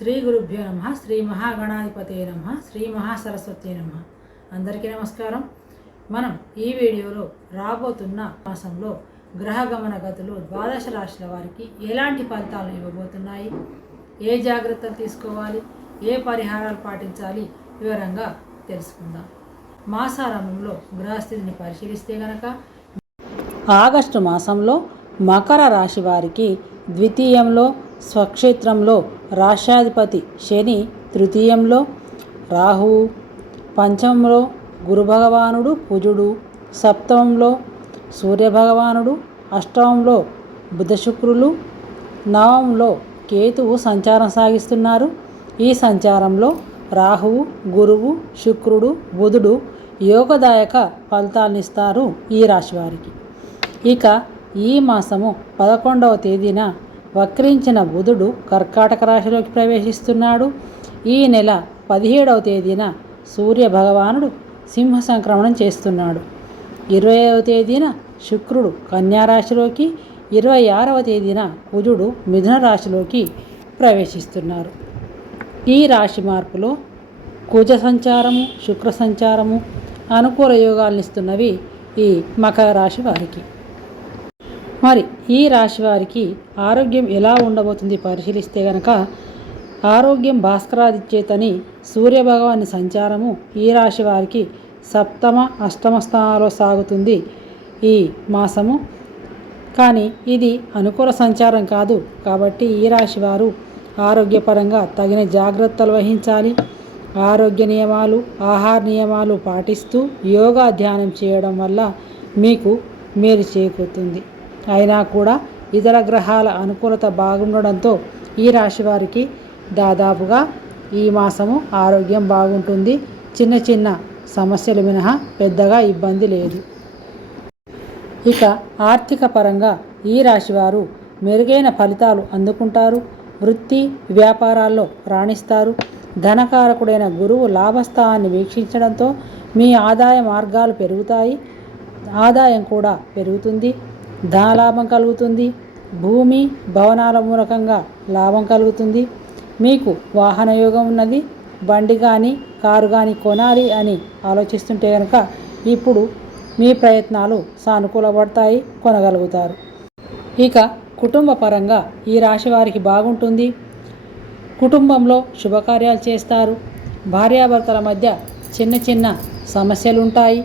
శ్రీ గురుభ్యో నమ శ్రీ మహాగణాధిపతే నమ శ్రీ మహాసరస్వతి నమ. అందరికీ నమస్కారం. మనం ఈ వీడియోలో రాబోతున్న మాసంలో గ్రహ గమన గతులు ద్వాదశ రాశుల వారికి ఎలాంటి ఫలితాలు ఇవ్వబోతున్నాయి? ఏ జాగ్రత్తలు తీసుకోవాలి? ఏ పరిహారాలు పాటించాలి? వివరంగా తెలుసుకుందాం. మాసారంభంలో గ్రహస్థితిని పరిశీలిస్తే గనక ఆగస్టు మాసంలో మకర రాశి వారికి ద్వితీయంలో స్వక్షేత్రంలో రాష్ట్రాధిపతి శని తృతీయంలో రాహువు పంచమంలో గురు భగవానుడు కుజుడు సప్తమంలో సూర్యభగవానుడు అష్టమంలో బుధశుక్రులు నవంలో కేతువు సంచారం సాగిస్తున్నారు. ఈ సంచారంలో రాహువు గురువు శుక్రుడు బుధుడు యోగదాయక ఫలితాలనిస్తారు ఈ రాశి వారికి ఇక ఈ మాసము పదకొండవ తేదీన వక్రించిన బుధుడు కర్కాటక రాశిలోకి ప్రవేశిస్తున్నాడు. ఈ నెల పదిహేడవ తేదీన సూర్య భగవానుడు సింహ సంక్రమణం చేస్తున్నాడు. ఇరవైవ తేదీన శుక్రుడు కన్యారాశిలోకి ఇరవై ఆరవ తేదీన కుజుడు మిథున రాశిలోకి ప్రవేశిస్తున్నారు. ఈ రాశి మార్పులో కుజ సంచారము శుక్ర సంచారము అనుకూల యోగాలను ఇస్తున్నవి ఈ మకర రాశి వారికి. మరి ఈ రాశి వారికి ఆరోగ్యం ఎలా ఉండబోతుంది పరిశీలిస్తే గనక ఆరోగ్యం భాస్కరాదిచ్చేతని సూర్యభగవాని సంచారము ఈ రాశి వారికి సప్తమ అష్టమ స్థానాల్లో సాగుతుంది ఈ మాసము. కానీ ఇది అనుకూల సంచారం కాదు కాబట్టి ఈ రాశి వారు ఆరోగ్యపరంగా తగిన జాగ్రత్తలు వహించాలి. ఆరోగ్య నియమాలు ఆహార నియమాలు పాటిస్తూ యోగా ధ్యానం చేయడం వల్ల మీకు మేలు చేకూరుతుంది. అయినా కూడా ఇతర గ్రహాల అనుకూలత బాగుండడంతో ఈ రాశి వారికి దాదాపుగా ఈ మాసము ఆరోగ్యం బాగుంటుంది. చిన్న చిన్న సమస్యలు మినహా పెద్దగా ఇబ్బంది లేదు. ఇక ఆర్థిక పరంగా ఈ రాశివారు మెరుగైన ఫలితాలు అందుకుంటారు. వృత్తి వ్యాపారాల్లో రాణిస్తారు. ధనకారకుడైన గురువు లాభస్థానాన్ని వీక్షించడంతో మీ ఆదాయ మార్గాలు పెరుగుతాయి. ఆదాయం కూడా పెరుగుతుంది. ధనలాభం కలుగుతుంది. భూమి భవనాల మూలకంగా లాభం కలుగుతుంది. మీకు వాహన యోగం ఉన్నది. బండి కానీ కారు కానీ కొనాలి అని ఆలోచిస్తుంటే కనుక ఇప్పుడు మీ ప్రయత్నాలు సానుకూలపడతాయి కొనగలుగుతారు. ఇక కుటుంబ పరంగా ఈ రాశి వారికి బాగుంటుంది. కుటుంబంలో శుభకార్యాలు చేస్తారు. భార్యాభర్తల మధ్య చిన్న చిన్న సమస్యలు ఉంటాయి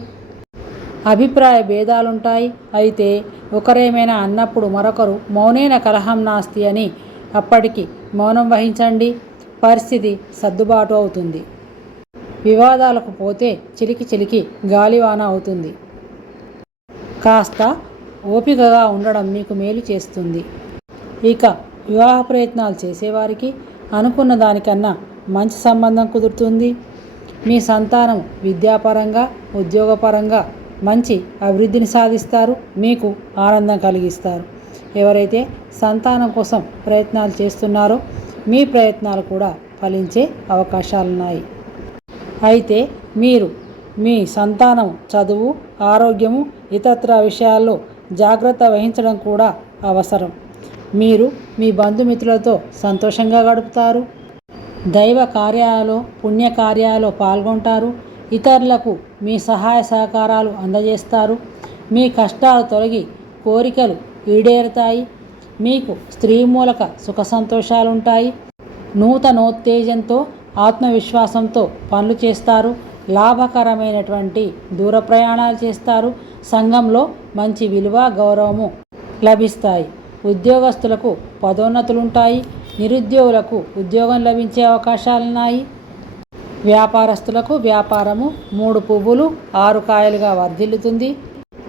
అభిప్రాయ భేదాలుంటాయి. అయితే ఒకరేమైనా అన్నప్పుడు మరొకరు మౌనైన కలహం నాస్తి అని అప్పటికి మౌనం వహించండి. పరిస్థితి సర్దుబాటు అవుతుంది. వివాదాలకు పోతే చిలికి చిలికి గాలివాన అవుతుంది. కాస్త ఓపికగా ఉండడం మీకు మేలు చేస్తుంది. ఇక వివాహ ప్రయత్నాలు చేసేవారికి అనుకున్న దానికన్నా మంచి సంబంధం కుదురుతుంది. మీ సంతానం విద్యాపరంగా ఉద్యోగపరంగా మంచి అభివృద్ధిని సాధిస్తారు మీకు ఆనందం కలిగిస్తారు. ఎవరైతే సంతానం కోసం ప్రయత్నాలు చేస్తున్నారో మీ ప్రయత్నాలు కూడా ఫలించే అవకాశాలున్నాయి. అయితే మీరు మీ సంతానం చదువు ఆరోగ్యము ఇతరత్ర విషయాల్లో జాగ్రత్త వహించడం కూడా అవసరం. మీరు మీ బంధుమిత్రులతో సంతోషంగా గడుపుతారు. దైవ కార్యాలలో పుణ్యకార్యాలలో పాల్గొంటారు. ఇతరులకు మీ సహాయ సహకారాలు అందజేస్తారు. మీ కష్టాలు తొలగి కోరికలు ఈడేరుతాయి. మీకు స్త్రీ మూలక సుఖ సంతోషాలు ఉంటాయి నూతనోత్తేజంతో ఆత్మవిశ్వాసంతో పనులు చేస్తారు. లాభకరమైనటువంటి దూర ప్రయాణాలు చేస్తారు. సంఘంలో మంచి విలువ గౌరవము లభిస్తాయి. ఉద్యోగస్తులకు పదోన్నతులుంటాయి. నిరుద్యోగులకు ఉద్యోగం లభించే అవకాశాలున్నాయి. వ్యాపారస్తులకు వ్యాపారము మూడు పువ్వులు ఆరు కాయలుగా వర్ధిల్లుతుంది.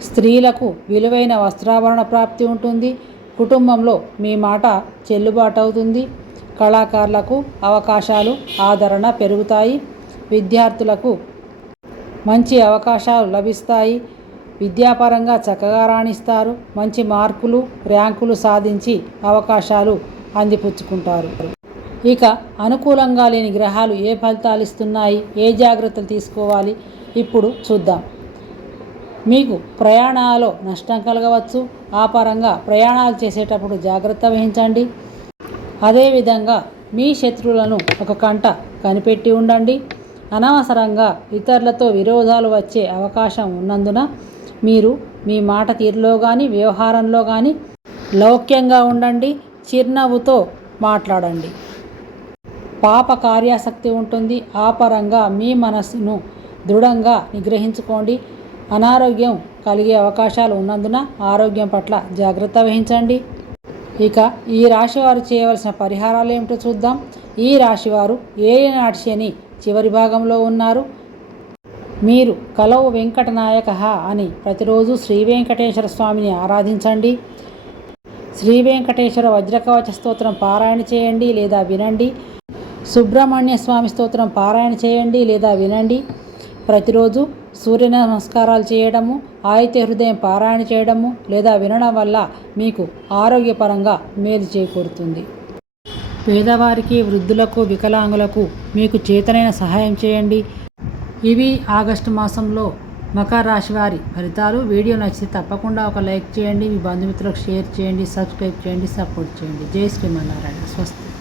స్త్రీలకు విలువైన వస్త్రాభరణ ప్రాప్తి ఉంటుంది. కుటుంబంలో మీ మాట చెల్లుబాటు అవుతుంది కళాకారులకు అవకాశాలు ఆదరణ పెరుగుతాయి. విద్యార్థులకు మంచి అవకాశాలు లభిస్తాయి. విద్యాపరంగా చక్కగా రాణిస్తారు. మంచి మార్కులు ర్యాంకులు సాధించి అవకాశాలు అందిపుచ్చుకుంటారు. ఇక అనుకూలంగా లేని గ్రహాలు ఏ ఫలితాలు ఇస్తున్నాయి? ఏ జాగ్రత్తలు తీసుకోవాలి? ఇప్పుడు చూద్దాం. మీకు ప్రయాణాలలో నష్టం కలగవచ్చు. ఆ పరంగా ప్రయాణాలు చేసేటప్పుడు జాగ్రత్త వహించండి. అదేవిధంగా మీ శత్రువులను ఒక కంట కనిపెట్టి ఉండండి. అనవసరంగా ఇతరులతో విరోధాలు వచ్చే అవకాశం ఉన్నందున మీరు మీ మాట తీరులో కానీ వ్యవహారంలో కానీ లౌక్యంగా ఉండండి. చిరునవ్వుతో మాట్లాడండి. పాప కార్యాసక్తి ఉంటుంది. ఆ పరంగా మీ మనస్సును దృఢంగా నిగ్రహించుకోండి. అనారోగ్యం కలిగే అవకాశాలు ఉన్నందున ఆరోగ్యం పట్ల జాగ్రత్త వహించండి. ఇక ఈ రాశివారు చేయవలసిన పరిహారాలు ఏమిటో చూద్దాం. ఈ రాశివారు ఏలినాటి శని చివరి భాగంలో ఉన్నారు? మీరు కలవు వెంకటనాయక అని ప్రతిరోజు శ్రీ వెంకటేశ్వర స్వామిని ఆరాధించండి. శ్రీ వెంకటేశ్వర వజ్రకవచ స్తోత్రం పారాయణ చేయండి లేదా వినండి. సుబ్రహ్మణ్య స్వామి స్తోత్రం పారాయణ చేయండి లేదా వినండి. ప్రతిరోజు సూర్య నమస్కారాలు చేయడము ఆయిత్య హృదయం పారాయణ చేయడము లేదా వినడం వల్ల మీకు ఆరోగ్యపరంగా మేలు చేకూరుతుంది. పేదవారికి వృద్ధులకు వికలాంగులకు మీకు చేతనైన సహాయం చేయండి. ఇవి ఆగస్టు మాసంలో మకర రాశి వారి ఫలితాలు. వీడియో నచ్చితే తప్పకుండా ఒక లైక్ చేయండి. మీ బంధుమిత్రులకు షేర్ చేయండి సబ్స్క్రైబ్ చేయండి సపోర్ట్ చేయండి. జై శ్రీమన్నారాయణ. స్వస్తి.